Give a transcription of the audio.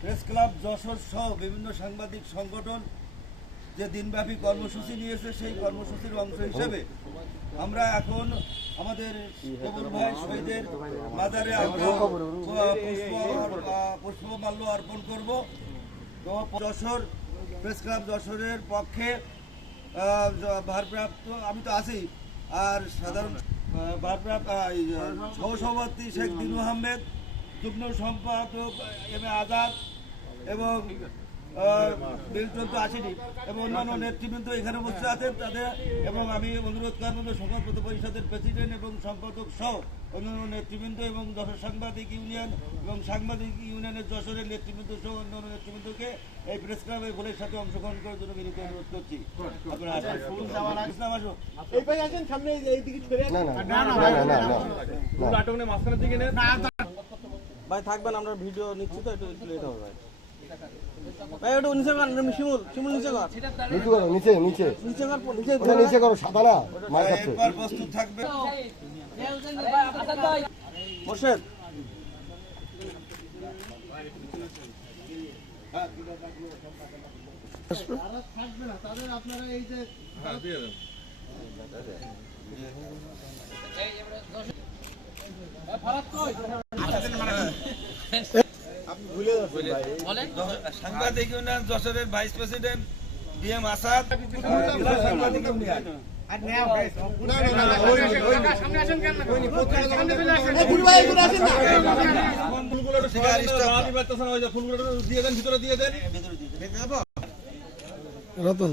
Press club Jessore সহ বিভিন্ন সাংবাদিক সংগঠন যে দিনব্যাপী কর্মসূচি নিয়েছে, সেই কর্মসূচির অংশ হিসেবে আমরা এখন আমাদের কবুল ভাই শহীদের মাজারে পুষ্পমাল্য অর্পণ করব। তো যশোর প্রেস ক্লাব যশোরের পক্ষে ভারপ্রাপ্ত আমি তো আছি, আর সাধারণ ভারপ্রাপ্ত সহসভাপতি শেখ দিনু আহমেদ, যুগ্ম সম্পাদক এম এ আজাদ এবং বিলটন তো আসেনি এবং অন্যান্য নেতৃবৃন্দ এখানে উপস্থিত আছেন তাদের, এবং আমি অনুরোধ করব সংবাদপত্র পরিষদের প্রেসিডেন্ট এবং সম্পাদক সহ অন্যান্য নেতৃবৃন্দ এবং যশোর সাংবাদিক ইউনিয়ন এবং সাংবাদিক ইউনিয়নের যশোরের নেতৃবৃন্দ সহ অন্যান্য নেতৃবৃন্দকে এই প্রেস ক্লাবের ভোটের সাথে অংশগ্রহণ করার জন্য বিনীত অনুরোধ করছি। ভাই থাকবেন, আমরা ভিডিও নিচ্ছি তো একটু লেট হবে ভাই। ভাই ওটা নিচে কর, শিমুল শিমুল নিচে কর, নিচে করো, নিচে নিচে নিচে কর, নিচে করো, সাদা না মার কাছে প্রস্তুত থাকবে মোর্শেদ। তাদের আপনারা এই যে সাংবাদিক ইউনিয়ন যশোরের ভাইস প্রেসিডেন্ট ডিএম আসাদ, সাংবাদিক ইউনিয়ন রতন